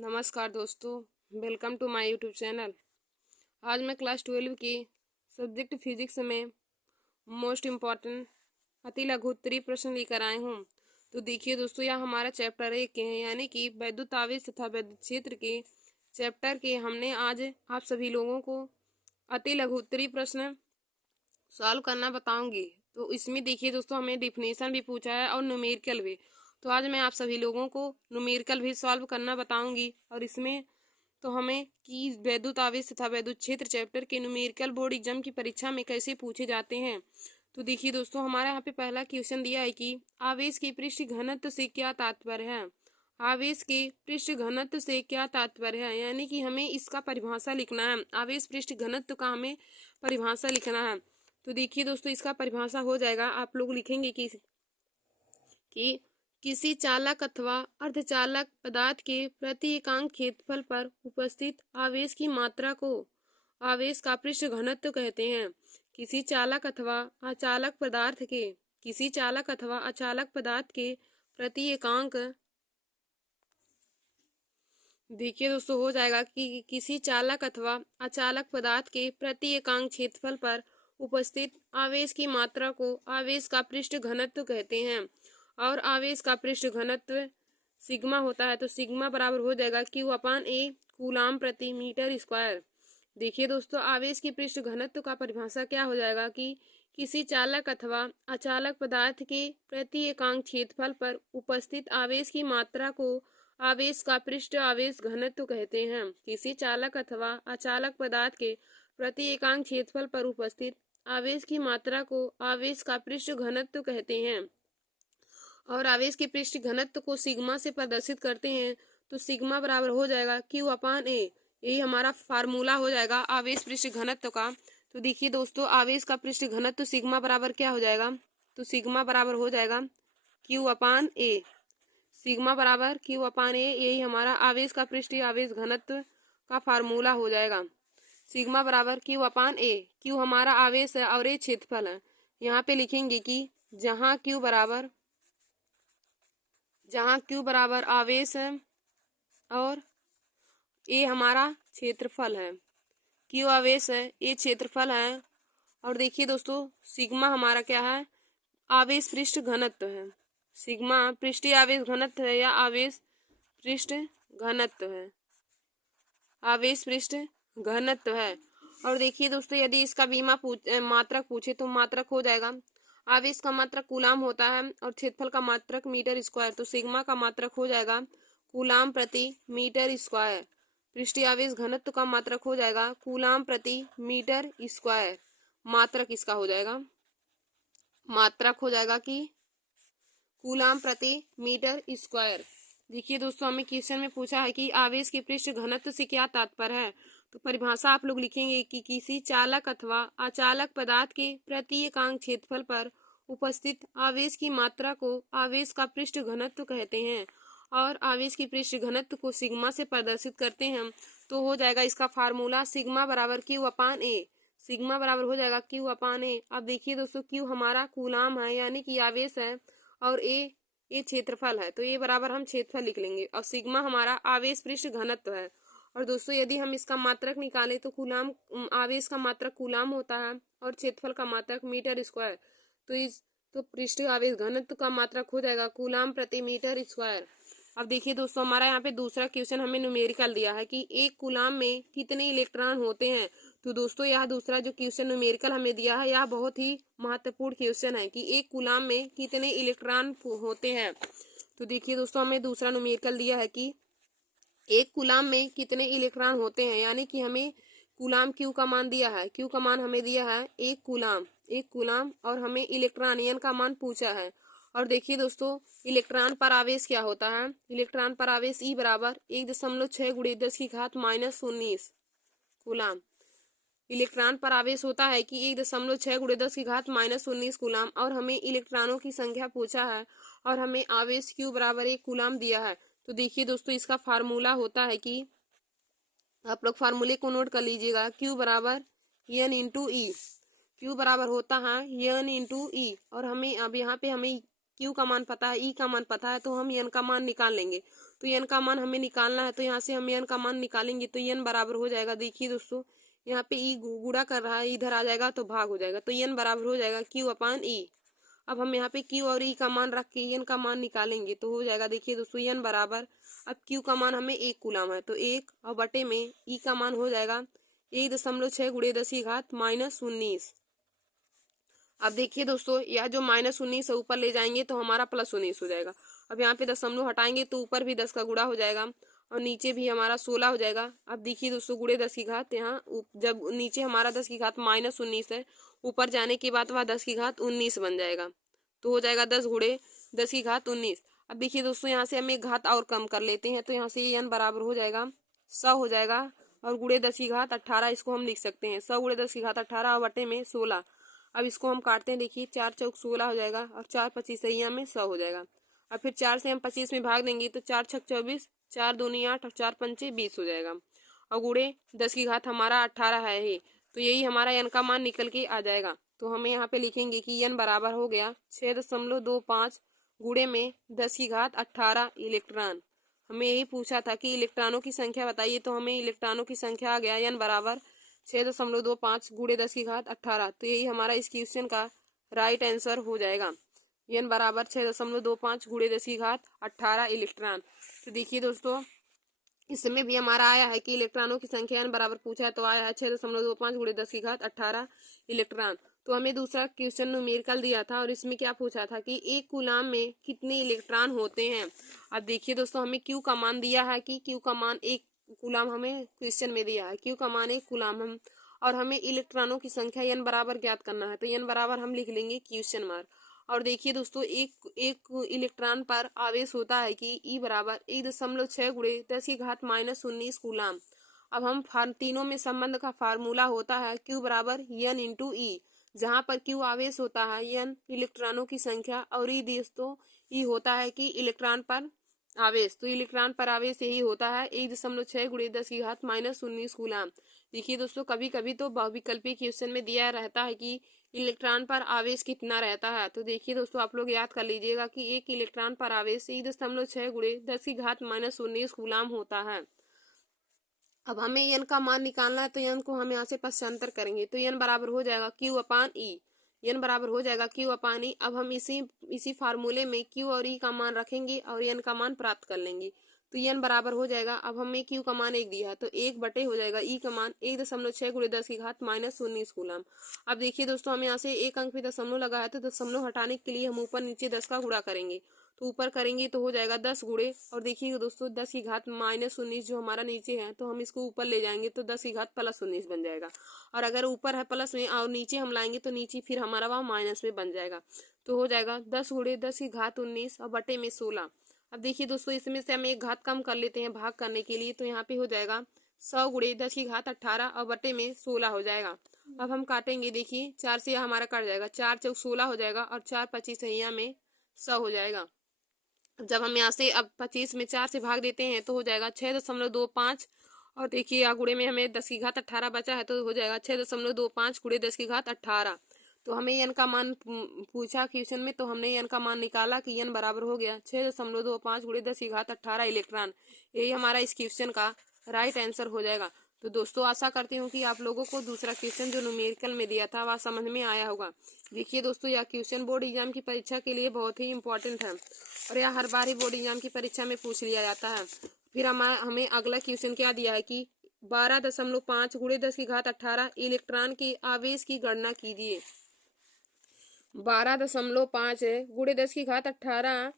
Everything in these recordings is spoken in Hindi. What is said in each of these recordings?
नमस्कार दोस्तों, welcome to my YouTube channel. आज मैं क्लास 12 की सब्जेक्ट फिजिक्स में मोस्ट इम्पॉर्टेंट अति लघुत्तरीय प्रश्न लेकर आए हूँ। तो देखिए दोस्तों, यह हमारा चैप्टर 1 के हैं, यानी कि वैद्युत आवेश तथा वैद्युत क्षेत्र के चैप्टर के हमने आज आप सभी लोगों को अति लघुत्तरीय प्रश्न सॉल्व करना बताऊंगी। तो इसमें देखिए दोस्तों, हमें डिफिनेशन भी पूछा है और न्यूमेरिकल भी। तो आज मैं आप सभी लोगों को न्यूमेरिकल भी सॉल्व करना बताऊंगी। और इसमें तो हमें कि वैद्युत आवेश तथा वैद्युत क्षेत्र चैप्टर के न्यूमेरिकल बोर्ड एग्जाम की परीक्षा में कैसे पूछे जाते हैं। तो देखिए दोस्तों, हमारे यहाँ पे पहला क्वेश्चन दिया है कि आवेश के पृष्ठ घनत्व से क्या तात्पर्य है। आवेश के पृष्ठ घनत्व से क्या तात्पर्य है, यानी कि हमें इसका परिभाषा लिखना है। आवेश पृष्ठ घनत्व का हमें परिभाषा लिखना है। तो देखिए दोस्तों, इसका परिभाषा हो जाएगा, आप लोग लिखेंगे कि किसी चालक अथवा अर्धचालक पदार्थ के प्रति एकांक क्षेत्रफल पर उपस्थित आवेश की मात्रा को आवेश का पृष्ठ घनत्व कहते हैं। किसी चालक अथवा अचालक पदार्थ के प्रति एकांक, देखिए दोस्तों, हो जाएगा कि किसी चालक अथवा अचालक पदार्थ के प्रति एकांक क्षेत्रफल पर उपस्थित आवेश की मात्रा को आवेश का पृष्ठ घनत्व कहते हैं। और आवेश का पृष्ठ घनत्व सिग्मा होता है। तो सिग्मा बराबर हो जाएगा Q/A कूलाम प्रति मीटर स्क्वायर। देखिए दोस्तों, आवेश की पृष्ठ घनत्व का परिभाषा क्या हो जाएगा कि किसी चालक अथवा अचालक पदार्थ के प्रति एकांक क्षेत्रफल पर उपस्थित आवेश की मात्रा को आवेश का पृष्ठ आवेश घनत्व कहते हैं। किसी चालक अथवा अचालक पदार्थ के प्रति एकांक क्षेत्रफल पर उपस्थित आवेश की मात्रा को आवेश का पृष्ठ घनत्व कहते हैं। और आवेश के पृष्ठ घनत्व को सिग्मा से प्रदर्शित करते हैं। तो सिग्मा बराबर हो जाएगा Q/A। यही हमारा फार्मूला हो जाएगा आवेश पृष्ठ घनत्व का। तो देखिए दोस्तों, आवेश का पृष्ठ घनत्व सिग्मा बराबर क्या हो जाएगा, तो सिग्मा बराबर हो जाएगा Q/A। सिग्मा बराबर Q/A, यही हमारा आवेश का पृष्ठ आवेश घनत्व का फार्मूला हो जाएगा। सिग्मा बराबर Q/A। Q हमारा आवेश है और A क्षेत्रफल है। यहाँ पे लिखेंगे कि जहाँ Q बराबर आवेश है और A हमारा क्षेत्रफल है। Q आवेश है, A क्षेत्रफल है। और देखिए दोस्तों, सिग्मा हमारा क्या है, आवेश पृष्ठ घनत्व है। सिग्मा पृष्ठीय आवेश घनत्व है या आवेश पृष्ठ घनत्व है, आवेश पृष्ठ घनत्व है। और देखिए दोस्तों, यदि इसका मात्रक पूछे तो मात्रक हो जाएगा, आवेश का मात्रक कूलाम होता है और क्षेत्रफल का मात्रक मीटर स्क्वायर। तो सिग्मा का मात्रक हो जाएगा कूलाम प्रति मीटर स्क्वायर। पृष्ठीय आवेश घनत्व का मात्रक हो जाएगा कूलाम प्रति मीटर स्क्वायर। मात्रक इसका हो जाएगा, मात्रक हो जाएगा कि कूलाम प्रति मीटर स्क्वायर। देखिए दोस्तों, हमें क्वेश्चन में पूछा है कि आवेश के पृष्ठ घनत्व से क्या तात्पर्य है। तो परिभाषा आप लोग लिखेंगे कि किसी चालक अथवा अचालक पदार्थ के प्रति एकांक क्षेत्रफल पर उपस्थित आवेश की मात्रा को आवेश का पृष्ठ घनत्व कहते हैं। और आवेश की पृष्ठ घनत्व को सिग्मा से प्रदर्शित करते हैं। तो हो जाएगा इसका फार्मूला सिग्मा बराबर Q/A। सिग्मा बराबर हो जाएगा Q/A। अब देखिए दोस्तों, Q हमारा कूलाम है यानी कि आवेश है और A क्षेत्रफल है। तो ये बराबर हम क्षेत्रफल लिख लेंगे और सिग्मा हमारा आवेश पृष्ठ घनत्व है। और दोस्तों, यदि हम इसका मात्रक निकालें तो कूलाम, आवेश का मात्रक कूलाम होता है और क्षेत्रफल का मात्रक मीटर स्क्वायर। तो पृष्ठ आवेश घनत्व का मात्रक हो जाएगा कूलाम प्रति मीटर स्क्वायर। अब देखिए दोस्तों, हमारा यहाँ पे दूसरा क्वेश्चन हमें न्यूमेरिकल दिया है कि एक कूलाम में कितने इलेक्ट्रॉन होते हैं। तो दोस्तों, यह दूसरा जो क्वेश्चन न्यूमेरिकल हमें दिया है, यह बहुत ही महत्वपूर्ण क्वेश्चन है कि एक कूलाम में कितने इलेक्ट्रॉन होते हैं। तो देखिए दोस्तों, हमें दूसरा न्यूमेरिकल दिया है कि एक कूलाम में कितने इलेक्ट्रॉन होते हैं, यानी कि हमें कूलाम Q का मान दिया है। Q का मान हमें दिया है एक कूलाम और हमें इलेक्ट्रॉन N का मान पूछा है। और देखिए दोस्तों, इलेक्ट्रॉन पर आवेश क्या होता है, इलेक्ट्रॉन पर आवेश E बराबर 1.6 × 10⁻⁻19 कूलाम। इलेक्ट्रॉन पर आवेश होता है कि 1.6 × 10⁻⁻19 कूलाम। और हमें इलेक्ट्रॉनों की संख्या पूछा है और हमें आवेश Q बराबर 1 कूलाम दिया है। तो देखिए दोस्तों, इसका फार्मूला होता है कि आप लोग फार्मूले को नोट कर लीजिएगा, Q बराबर N × E। Q बराबर होता है N × E। और हमें अब यहाँ पे हमें Q का मान पता है, E का मान पता है, तो हम N का मान निकाल लेंगे। तो n का मान हमें निकालना है, तो यहाँ से हम n का मान निकालेंगे तो n बराबर हो जाएगा, देखिए दोस्तों यहाँ पे ई गुणा कर रहा है, इधर आ जाएगा तो भाग हो जाएगा, तो n बराबर हो जाएगा Q/E। अब हम यहाँ पे Q और E का मान रख के n का मान निकालेंगे तो हो जाएगा, देखिए दोस्तों n बराबर, अब Q का मान हमें 1 कूलम है तो 1 और बटे में E का मान हो जाएगा 1.6 गुणे 10⁻⁻19। अब देखिए दोस्तों यह जो -19 है ऊपर ले जाएंगे तो हमारा +19 हो जाएगा। अब यहाँ पे दशमलव हटाएंगे तो ऊपर भी 10 का गुणा हो जाएगा और नीचे भी हमारा 16 हो जाएगा। अब देखिए दोस्तों गुणे 10 की घात, यहाँ जब नीचे हमारा 10 की घात -19 है, ऊपर जाने के बाद वह 10 की घात 19 बन जाएगा, तो हो जाएगा 10 गुणे 10 की घात 19। अब देखिए दोस्तों यहाँ से हम एक घात और कम कर लेते हैं, तो यहाँ से n बराबर हो जाएगा 100 हो जाएगा और गुणे 10 की घात 18 इसको हम लिख सकते हैं, 100 गुणे 10 की घात 18 और बटे में 16। अब इसको हम काटते हैं, देखिए 4 चौक 16 हो जाएगा और 4 25 सही में 100 हो जाएगा। अब फिर 4 से हम 25 में भाग देंगे तो 4 छक 24, 4 दूनी 8 और 4 पंचे 20 हो जाएगा और गुणे 10 की घात हमारा 18 है ही, तो यही हमारा n का मान निकल के आ जाएगा। तो हमें यहाँ पे लिखेंगे कि n बराबर हो गया 6.25 गुणे में 10 की घात 18 इलेक्ट्रॉन। हमें यही पूछा था कि इलेक्ट्रॉनों की संख्या बताइए, तो हमें इलेक्ट्रॉनों की संख्या आ गया n बराबर 6.25 गुणे 10 की घात 18। तो यही हमारा इस क्वेश्चन का राइट आंसर हो जाएगा, n बराबर 6.25 गुणे 10 की घात 18 इलेक्ट्रॉन। तो देखिए दोस्तों इसमें भी हमारा आया है कि इलेक्ट्रॉनों की संख्या n बराबर पूछा है, तो आया है 6.25 गुणे 10 की घात 18 इलेक्ट्रॉन। तो हमें दूसरा क्वेश्चन न्यूमेरिकल दिया था और इसमें क्या पूछा था कि एक कूलम में कितने इलेक्ट्रॉन होते हैं। अब देखिए दोस्तों हमें Q का मान दिया है कि Q का मान 1 कूलम हमें क्वेश्चन में दिया है, Q का मान 1 कूलम हम, और हमें इलेक्ट्रॉनों की संख्या n बराबर ज्ञात करना है, तो n बराबर हम लिख लेंगे क्वेश्चन मार्क। और देखिए दोस्तों एक इलेक्ट्रॉन पर आवेश होता है कि E बराबर 1.6 गुणे 10 की घात -19 कूलम। अब हम तीनों में संबंध का फार्मूला होता है Q बराबर n इंटू E, जहाँ पर Q आवेश होता है, n इलेक्ट्रॉनों की संख्या और E दोस्तों E होता है कि इलेक्ट्रॉन पर आवेश, तो इलेक्ट्रॉन पर आवेश यही होता है 1.6 गुणे 10 की घात -19 कूलम। देखिए दोस्तों कभी कभी तो बहुविकल्पी क्वेश्चन में दिया रहता है कि इलेक्ट्रॉन पर आवेश कितना रहता है, तो देखिए दोस्तों आप लोग याद कर लीजिएगा कि एक इलेक्ट्रॉन पर आवेश 1.6 गुणे 10 की घात -19 कूलम होता है। अब हमें n का मान निकालना है, तो n को हम यहाँ से पश्चांतर करेंगे तो n बराबर हो जाएगा Q/E, n बराबर हो जाएगा Q/E। अब हम इसी फार्मूले में Q और E का मान रखेंगे और n का मान प्राप्त कर लेंगे, तो n बराबर हो जाएगा, अब हमें Q का मान 1 दिया है तो 1 बटे हो जाएगा E का मान 1.6 गुणे 10 की घात -19 कूलम। अब देखिए दोस्तों हम यहाँ से एक अंक पे दशमलव लगा है, तो दशमलव हटाने के लिए हम ऊपर नीचे 10 का गुणा करेंगे, तो ऊपर करेंगे तो हो जाएगा 10 गुणे, और देखिए दोस्तों 10 की घात -19 जो हमारा नीचे है, तो हम इसको ऊपर ले जाएंगे तो 10 की घात +19 बन जाएगा, और अगर ऊपर है प्लस में और नीचे हम लाएंगे तो नीचे फिर हमारा वहाँ माइनस में बन जाएगा, तो हो जाएगा 10 गुणे 10 की घात 19 और बटे में 16। अब देखिए दोस्तों इसमें से हम एक घात कम कर लेते हैं भाग करने के लिए, तो यहाँ पे हो जाएगा 100 गुणे 10 की घात 18 और बटे में 16 हो जाएगा। अब हम काटेंगे, देखिए 4 से हमारा कट जाएगा, 4 चौक 16 हो जाएगा और 4 25 यहाँ में 100 हो जाएगा। जब हम यहाँ से अब 25 में 4 से भाग देते हैं तो हो जाएगा 6.25, और देखिए यहाँ गुणे में हमें 10 की घात 18 बचा है, तो हो जाएगा 6.25 गुणे 10 की घात 18। तो हमें n का मान पूछा क्वेश्चन में, तो हमने n का मान निकाला कि n बराबर हो गया 6.25 गुणे 10 की घात 18 इलेक्ट्रॉन। यही हमारा इस क्वेश्चन का राइट आंसर हो जाएगा। तो दोस्तों आशा करती हूँ कि आप लोगों को दूसरा क्वेश्चन जो न्यूमेरिकल में दिया था वह समझ में आया होगा। देखिए दोस्तों यह क्वेश्चन बोर्ड एग्जाम की परीक्षा के लिए बहुत ही इंपॉर्टेंट है और यह हर बार ही बोर्ड एग्जाम की परीक्षा में पूछ लिया जाता है। फिर हमें अगला क्वेश्चन क्या दिया है कि 12.5 गुणे 10 की घात 18 इलेक्ट्रॉन के आवेश की गणना कीजिए। 12.5 गुणे 10 की घात 18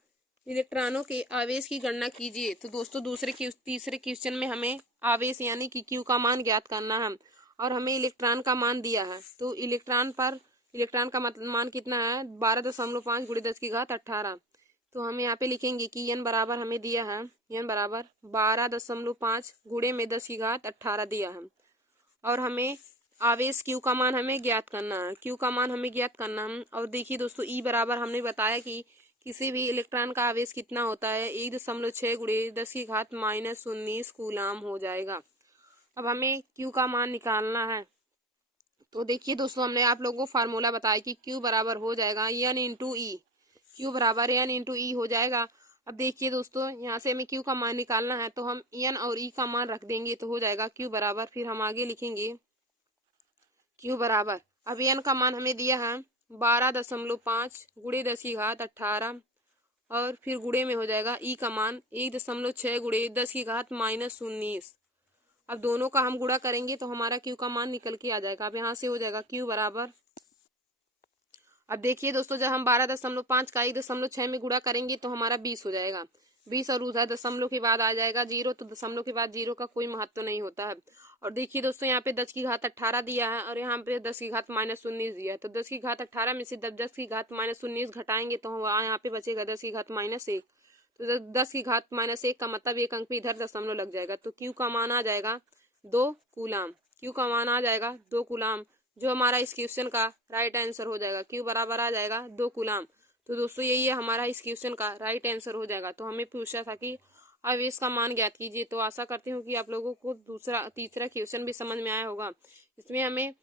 इलेक्ट्रॉनों के आवेश की गणना कीजिए। तो दोस्तों तीसरे क्वेश्चन में हमें आवेश यानी कि Q का मान ज्ञात करना है और हमें इलेक्ट्रॉन का मान दिया है, तो इलेक्ट्रॉन का मान कितना है 12.5 गुणे 10 की घात 18। तो हम यहाँ पे लिखेंगे कि n बराबर हमें दिया है, n बराबर 12.5 गुणे में 10 की घात 18 दिया है, और हमें आवेश Q का मान हमें ज्ञात करना है, Q का मान हमें ज्ञात करना है। और देखिए दोस्तों E बराबर हमने बताया कि किसी भी इलेक्ट्रॉन का आवेश कितना होता है 1.6 गुणे 10 की घात -19 कूलम हो जाएगा। अब हमें Q का मान निकालना है, तो देखिए दोस्तों हमने आप लोगों को फार्मूला बताया कि Q बराबर हो जाएगा n इंटू ई, Q बराबर n इंटू ई हो जाएगा। अब देखिए दोस्तों, यहाँ से हमें क्यू का मान निकालना है, तो हम एन और ई का मान रख देंगे तो हो जाएगा क्यू बराबर, फिर हम आगे लिखेंगे क्यू बराबर, अब एन का मान हमें दिया है 12.5 गुणे 10 की घात 18, और फिर गुणे में हो जाएगा ई का मान 1.6 गुणे 10 की घात -19। अब दोनों का हम गुणा करेंगे तो हमारा क्यू का मान निकल के आ जाएगा। अब यहाँ से हो जाएगा क्यू बराबर, अब देखिए दोस्तों, जब हम 12.5 का 1.6 में गुणा करेंगे तो हमारा 20 हो जाएगा। 20 और उधर दशमलव के बाद आ जाएगा 0, तो दशमलव के बाद 0 का कोई महत्व नहीं होता है। और देखिए दोस्तों, यहाँ पे 10 की घात 18 दिया है और यहाँ पे 10 की घात -19 दिया है, तो 10 की घात 18 में से 10 की घात-19 घटाएंगे तो यहाँ पे बचेगा 10 की घात-1। तो 10 की घात-1 का मतलब एक अंक पे इधर दशमलव लग जाएगा, तो क्यू का मान आ जाएगा 2 कूलाम। क्यू का मान आ जाएगा 2 कूलाम, जो हमारा इस क्वेश्चन का राइट आंसर हो जाएगा। क्यू बराबर आ जाएगा 2 कूलाम। तो दोस्तों यही है हमारा इस क्वेश्चन का राइट आंसर हो जाएगा। तो हमें पूछा था कि आवेश का मान ज्ञात कीजिए, तो आशा करती हूँ कि आप लोगों को तीसरा क्वेश्चन भी समझ में आया होगा। इसमें हमें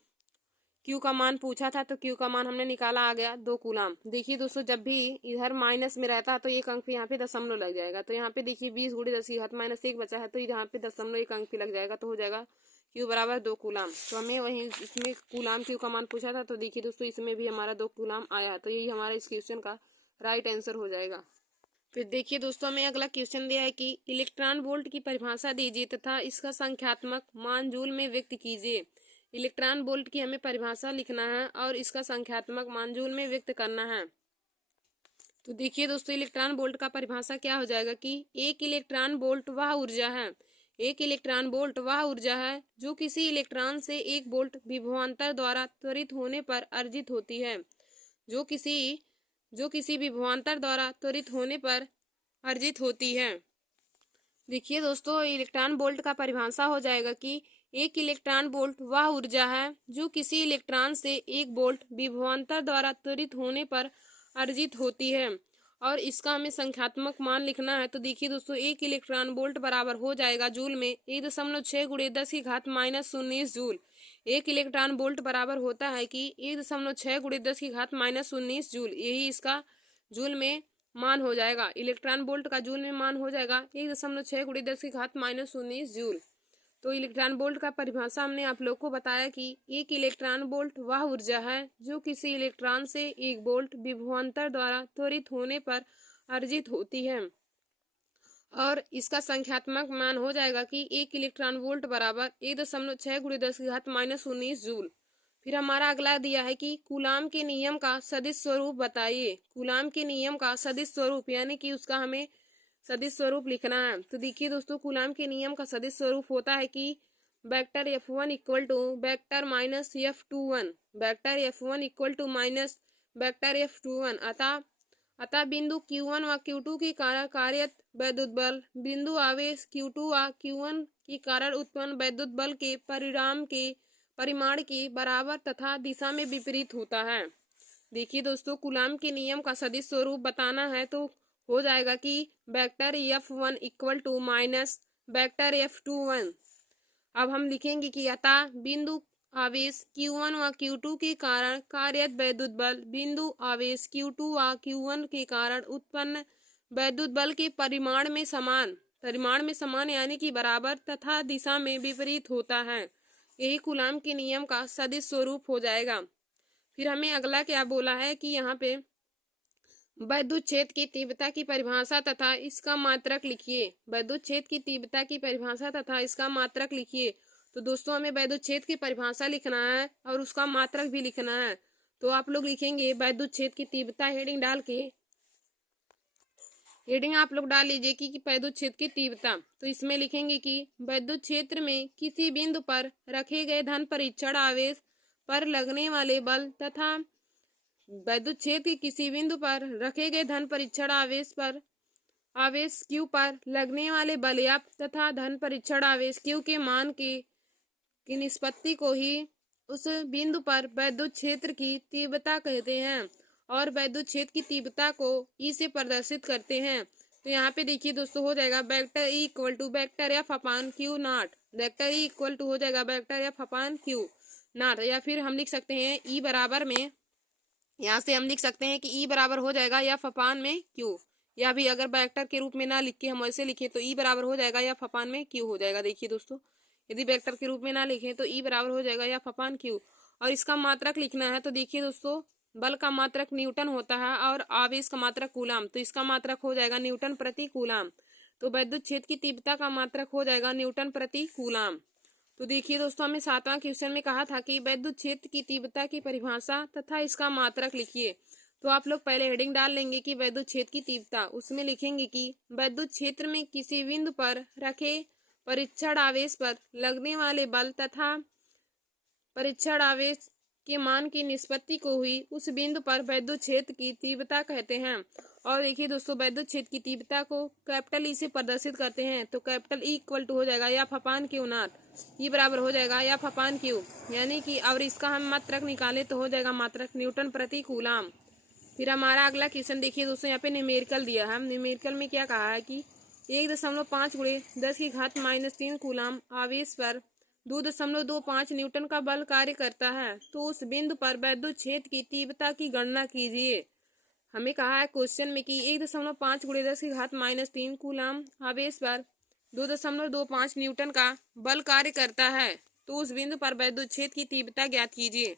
क्यू का मान पूछा था, तो क्यू का मान हमने निकाला, आ गया 2 कूलाम। देखिए दोस्तों, जब भी इधर माइनस में रहता है तो एक अंक पे यहाँ पे दशमलव लग जाएगा, तो यहाँ पे देखिए 20 गुणे 10 की घात-1 बचा है, तो यहाँ पे दशमलव एक अंक पे लग जाएगा, तो हो जाएगा क्यू बराबर 2 कूलाम। तो हमें वही इसमें कूलाम क्यू का मान पूछा था, तो देखिए दोस्तों इसमें भी हमारा 2 कूलाम आया है, तो यही हमारा इस क्वेश्चन का राइट आंसर हो जाएगा। फिर देखिए दोस्तों, हमें अगला क्वेश्चन दिया है कि इलेक्ट्रॉन वोल्ट की परिभाषा दीजिए तथा इसका संख्यात्मक मान जूल में व्यक्त कीजिए। इलेक्ट्रॉन वोल्ट की हमें परिभाषा लिखना है और इसका संख्यात्मक मान जूल में व्यक्त करना है। तो देखिए दोस्तों, इलेक्ट्रॉन वोल्ट का परिभाषा क्या हो जाएगा कि एक इलेक्ट्रॉन वोल्ट वह ऊर्जा है, एक इलेक्ट्रॉन वोल्ट वह ऊर्जा है जो किसी इलेक्ट्रॉन से एक वोल्ट विभवांतर द्वारा त्वरित होने पर अर्जित होती है, जो किसी विभवांतर द्वारा त्वरित होने पर अर्जित होती है। देखिए दोस्तों, इलेक्ट्रॉन वोल्ट का परिभाषा हो जाएगा कि एक इलेक्ट्रॉन वोल्ट वह ऊर्जा है जो किसी इलेक्ट्रॉन से एक वोल्ट विभवांतर द्वारा त्वरित होने पर अर्जित होती है, और इसका हमें संख्यात्मक मान लिखना है। तो देखिए दोस्तों, एक इलेक्ट्रॉन वोल्ट बराबर हो जाएगा जूल में 1.6 गुणे 10 की घात-19 जूल। एक इलेक्ट्रॉन वोल्ट बराबर होता है कि 1.6 गुणे 10 की घात-19 जूल, यही इसका जूल में मान हो जाएगा। इलेक्ट्रॉन वोल्ट का जूल में मान हो जाएगा 1.6 गुणे 10 की घात-19 जूल। तो इलेक्ट्रॉन वोल्ट का परिभाषा हमने आप लोग को बताया कि एक इलेक्ट्रॉन वोल्ट वह ऊर्जा है जो किसी इलेक्ट्रॉन से एक वोल्ट विभवांतर द्वारा त्वरित होने पर अर्जित होती है, और इसका संख्यात्मक मान हो जाएगा कि एक इलेक्ट्रॉन वोल्ट बराबर 1.6 गुणे 10 की घात-19 जूल। फिर हमारा अगला दिया है कि कूलाम के नियम का सदिश स्वरूप बताइए। कूलाम के नियम का सदिश स्वरूप यानी कि उसका हमें सदिश स्वरूप लिखना है। तो देखिए दोस्तों, कूलाम के नियम का सदिश स्वरूप होता है कि vector F1 equal to vector minus F21, vector F1 equal to minus vector F21। अतः बिंदु Q1 व Q2 के कारण कार्यत वैद्युत बल बिंदु आवेश Q2 व Q1 के कारण उत्पन्न वैद्युत बल के परिमाण के बराबर तथा दिशा में विपरीत होता है। देखिए दोस्तों, कूलाम के नियम का सदिश स्वरूप बताना है, तो हो जाएगा कि vector F1 equal to minus vector F21। अब हम लिखेंगे कि अतः बिंदु आवेश Q1 व Q2 के कारण कार्यत वैद्युत बल बिंदु आवेश Q2 व Q1 के कारण उत्पन्न वैद्युत बल के परिमाण में समान यानी कि बराबर तथा दिशा में विपरीत होता है। यही कूलाम के नियम का सदिश स्वरूप हो जाएगा। फिर हमें अगला क्या बोला है कि यहाँ पे वैद्युत क्षेत्र की तीव्रता की परिभाषा तथा इसका मात्रक लिखिए। वैद्युत क्षेत्र की तीव्रता की परिभाषा तथा इसका मात्रक लिखिए। तो दोस्तों, हमें वैद्युत क्षेत्र की परिभाषा लिखना है और उसका मात्रक भी लिखना है। तो आप लोग लिखेंगे वैद्युत क्षेत्र की तीव्रता, हेडिंग आप लोग डाल लीजिए कि वैद्युत क्षेत्र की तीव्रता। तो इसमें लिखेंगे कि वैद्युत क्षेत्र में किसी बिंदु पर रखे गए धन परीक्षण आवेश पर लगने वाले बल तथा वैद्युत क्षेत्र के किसी बिंदु पर रखे गए धन परीक्षण आवेश Q पर लगने वाले बल F तथा धन परीक्षण आवेश Q के मान की निष्पत्ति को ही उस बिंदु पर वैद्युत क्षेत्र की तीव्रता कहते हैं, और वैद्युत क्षेत्र की तीव्रता को E से प्रदर्शित करते हैं। तो यहाँ पे देखिए दोस्तों, हो जाएगा vector E equal to vector F upon Q naught. Vector E equal to हो जाएगा vector F upon Q naught, या फिर हम लिख सकते हैं E बराबर में, यहाँ से हम लिख सकते हैं कि E बराबर हो जाएगा F अपान में Q। या भी अगर वेक्टर के रूप में ना लिख के हम ऐसे लिखे तो ई बराबर हो जाएगा एफ अपान में क्यू हो जाएगा। देखिए दोस्तों, यदि वेक्टर के रूप में ना लिखें तो ई बराबर हो जाएगा एफ अपान क्यू। और इसका मात्रक लिखना है तो देखिए दोस्तों, बल का मात्रक न्यूटन होता है और आवेश का मात्रक कूलाम, तो इसका मात्रक हो जाएगा न्यूटन प्रति कूलाम। तो विद्युत क्षेत्र की तीव्रता का मात्रक हो जाएगा न्यूटन प्रति कूलाम। तो देखिए दोस्तों, हमें 7वां क्वेश्चन में कहा था कि विद्युत क्षेत्र की तीव्रता की परिभाषा तथा इसका मात्रक लिखिए। तो आप लोग पहले हेडिंग डाल लेंगे कि विद्युत क्षेत्र की तीव्रता, उसमें लिखेंगे कि विद्युत क्षेत्र में किसी बिंदु पर रखे परीक्षण आवेश पर लगने वाले बल तथा परीक्षण आवेश के मान की निष्पत्ति को हुई उस बिंदु पर विद्युत क्षेत्र की तीव्रता कहते हैं। और देखिए दोस्तों, विद्युत क्षेत्र की तीव्रता को कैपिटल ई से प्रदर्शित करते हैं, तो कैपिटल ई इक्वल टू हो जाएगा एफ अपान क्यू नॉट, ई बराबर हो जाएगा एफ अपान क्यू, यानी कि और इसका हम मात्रक निकाले तो हो जाएगा मात्रक न्यूटन प्रति कूलाम। फिर हमारा अगला क्वेश्चन देखिए दोस्तों, यहाँ पे न्यूमेरिकल दिया है। न्यूमेरिकल में क्या कहा है कि 1.5 गुणे 10⁻³ कूलाम आवेश पर 2.25 न्यूटन का बल कार्य करता है, तो उस बिंदु पर विद्युत क्षेत्र की तीव्रता की गणना कीजिए। हमें कहा है क्वेश्चन में कि 1.5 गुणे 10⁻³ कूलाम आवेश पर 2.25 न्यूटन का बल कार्य करता है, तो उस बिंदु पर विद्युत क्षेत्र की तीव्रता ज्ञात कीजिए।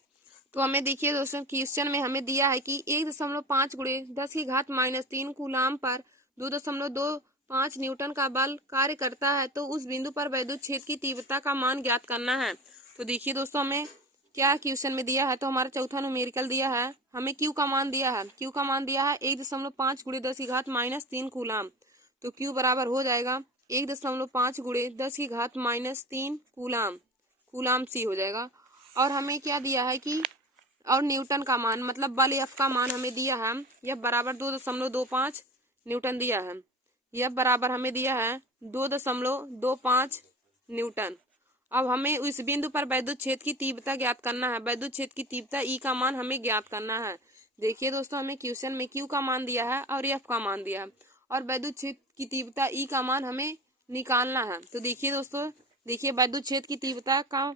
तो हमें देखिए दोस्तों, क्वेश्चन में हमें दिया है कि 1.5 गुणे 10⁻³ कूलाम पर 2.25 न्यूटन का बल कार्य करता है, तो उस बिंदु पर विद्युत क्षेत्र की तीव्रता का मान ज्ञात करना है। तो देखिए दोस्तों, हमें क्या क्वेश्चन में दिया है, तो हमारा चौथा न्यूमेरिकल दिया है। हमें क्यू का मान दिया है, क्यू का मान दिया है 1.5 गुणे 10⁻³ कूलाम। तो क्यू बराबर हो जाएगा 1.5 गुणे 10⁻³ कूलाम, कूलाम सी हो जाएगा। और हमें क्या दिया है कि और न्यूटन का मान मतलब बल एफ का मान हमें दिया है, एफ बराबर 2.25 न्यूटन दिया है। एफ बराबर हमें दिया है 2.25 न्यूटन। अब हमें उस बिंदु पर विद्युत क्षेत्र की तीव्रता ज्ञात करना है। विद्युत क्षेत्र की तीव्रता ई का मान हमें ज्ञात करना है। देखिए दोस्तों, हमें क्वेश्चन में क्यू का मान दिया है और एफ का मान दिया है, और विद्युत क्षेत्र की तीव्रता ई का मान हमें निकालना है। तो देखिए दोस्तों, देखिए विद्युत क्षेत्र की तीव्रता का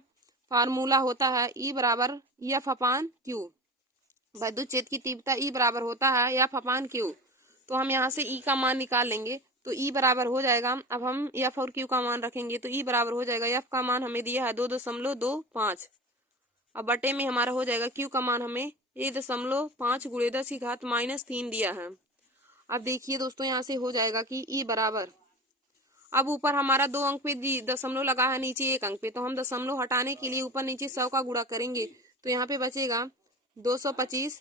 फार्मूला होता है ई बराबर एफ अपान क्यू। विद्युत क्षेत्र की तीव्रता ई बराबर होता है एफ अपान क्यू। तो हम यहाँ से ई का मान निकाल लेंगे, तो ई बराबर हो जाएगा, अब हम एफ और क्यू का मान रखेंगे तो ई बराबर हो जाएगा, एफ का मान हमें दिया है 2.25, अब बटे में हमारा हो जाएगा क्यू का मान हमें 1.5 गुणे 10⁻³ दिया है। अब देखिए दोस्तों, यहाँ से हो जाएगा कि ई बराबर, अब ऊपर हमारा 2 अंक पे दशमलव लगा है, नीचे 1 अंक पे, तो हम दशमलव हटाने के लिए ऊपर नीचे 100 का गुणा करेंगे, तो यहाँ पे बचेगा 225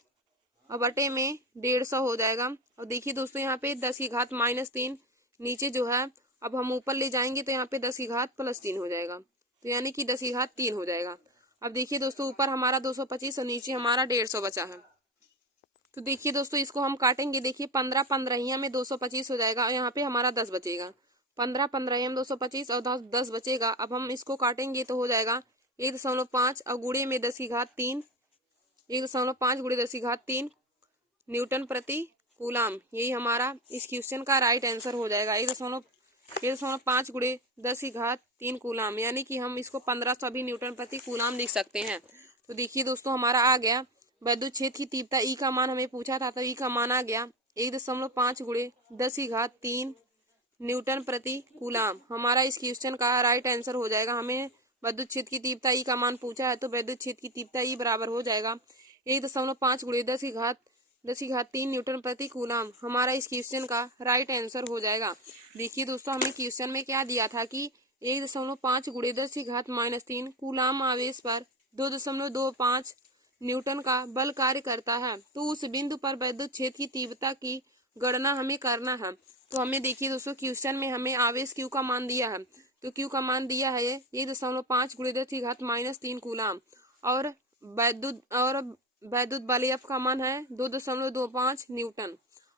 और बटे में 150 हो जाएगा। और देखिए दोस्तों, यहाँ पे 10⁻³ नीचे जो है, अब हम ऊपर ले जाएंगे तो यहाँ पे 10⁻+3 हो जाएगा, तो यानी कि 10⁻³ हो जाएगा। अब देखिए दोस्तों, ऊपर हमारा 225 और नीचे हमारा 150 बचा है। तो देखिए दोस्तों, इसको हम काटेंगे, देखिए 15 15 में 225 हो जाएगा और यहाँ पे हमारा 10 बचेगा। 15 15 में 225 और 10 बचेगा। अब हम इसको काटेंगे तो हो जाएगा 1.5 और गुणे में 10⁻³ 1.5 गुणे 10⁻³ न्यूटन प्रति कूलाम। यही हमारा इस क्वेश्चन का राइट आंसर हो जाएगा, 1.5 गुणे 10⁻³ कूलाम, यानी कि हम इसको 1500 भी न्यूटन प्रति कूलाम लिख सकते हैं। तो देखिए दोस्तों, हमारा आ गया विद्युत क्षेत्र की तीव्रता ई का मान हमें पूछा था, तो ई का मान आ गया 1.5 गुणे 10⁻³ न्यूटन प्रति कूलाम। हमारा इस क्वेश्चन का राइट आंसर हो जाएगा। हमें विद्युत क्षेत्र की तीव्रता ई का मान पूछा है, तो विद्युत क्षेत्र की तीव्रता ई बराबर हो जाएगा 1.5 गुणे 10⁻³ न्यूटन प्रति कूलाम। हमारा इस क्वेश्चन का राइट आंसर हो जाएगा। देखिए दोस्तों, हमें क्वेश्चन में क्या दिया था कि 1.5 गुणे 10⁻³ कूलाम आवेश पर 2.25 न्यूटन का बल कार्य करता है, तो उस बिंदु पर विद्युत क्षेत्र की तीव्रता की गणना हमें करना है। तो हमें देखिए दोस्तों, क्वेश्चन में हमें आवेश क्यू का मान दिया है, तो क्यू का मान दिया है 1.5 गुणे 10⁻³ कूलाम, और वैद्युत बल एफ का मान है 2.25 न्यूटन,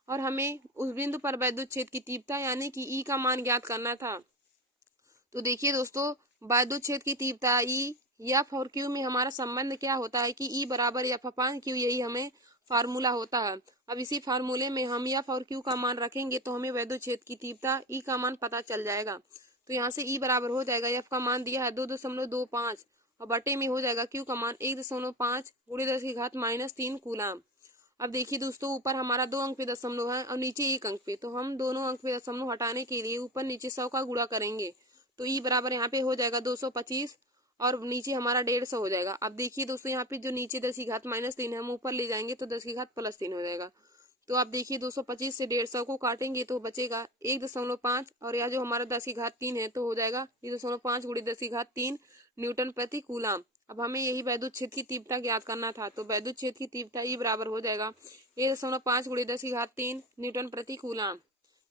और हमें उस बिंदु पर विद्युत क्षेत्र की तीव्रता यानी कि ई का मान ज्ञात करना था। तो देखिए दोस्तों, विद्युत क्षेत्र की तीव्रता ई एफ और क्यू में हमारा संबंध क्या होता है कि ई बराबर एफ अपान क्यू, यही हमें फार्मूला होता है। अब इसी फार्मूले में हम एफ और क्यू का मान रखेंगे तो हमें विद्युत क्षेत्र की तीव्रता ई का मान पता चल जाएगा। तो यहाँ से ई बराबर हो जाएगा, एफ का मान दिया है 2.25 और बटे में हो जाएगा क्यू का मान 1.5 गुणे 10⁻³ कूलाम। अब देखिए दोस्तों, ऊपर हमारा 2 अंक पे दशमलव है और नीचे 1 अंक पे, तो हम दोनों अंक पे दशमलव हटाने के लिए ऊपर नीचे 100 का गुणा करेंगे। तो ई बराबर यहाँ पे हो जाएगा 225 और नीचे हमारा 150 हो जाएगा। अब देखिए दोस्तों, यहाँ पे जो नीचे 10 की घात -3 है, हम ऊपर ले जाएंगे तो 10 की घात +3 हो जाएगा। तो आप देखिए 225 से 150 को काटेंगे तो बचेगा 1.5 और यह जो हमारा 10 की घात 3 है तो हो जाएगा 1.5 गुणे 10 की घात 3 न्यूटन प्रति कूलाम। अब हमें यही वैद्युत क्षेत्र की तीव्रता ज्ञात करना था, तो वैद्युत क्षेत्र की तीव्रता ई बराबर हो जाएगा 1.5 गुणे 10 की घात 3 न्यूटन प्रति कूलाम।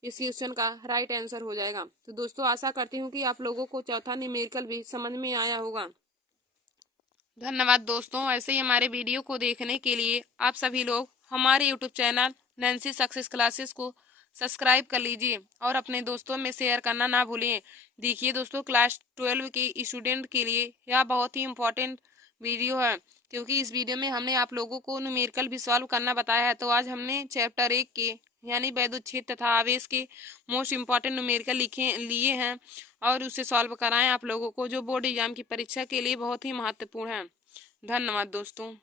इस क्वेश्चन का राइट आंसर हो जाएगा। तो दोस्तों, आशा करती हूँ कि आप लोगों को चौथा न्यूमेरिकल भी समझ में आया होगा। धन्यवाद दोस्तों। ऐसे ही हमारे वीडियो को देखने के लिए आप सभी लोग हमारे YouTube channel Nancy success classes को सब्सक्राइब कर लीजिए और अपने दोस्तों में शेयर करना ना भूलिए। देखिए दोस्तों, क्लास 12 के स्टूडेंट के लिए यह बहुत ही इम्पोर्टेंट वीडियो है, क्योंकि इस वीडियो में हमने आप लोगों को न्यूमेरिकल भी सॉल्व करना बताया है। तो आज हमने चैप्टर 1 के यानी वैद्युत क्षेत्र तथा आवेश के मोस्ट इम्पॉर्टेंट न्यूमेरिकल लिए हैं और उसे सॉल्व कराएं आप लोगों को, जो बोर्ड एग्जाम की परीक्षा के लिए बहुत ही महत्वपूर्ण है। धन्यवाद दोस्तों।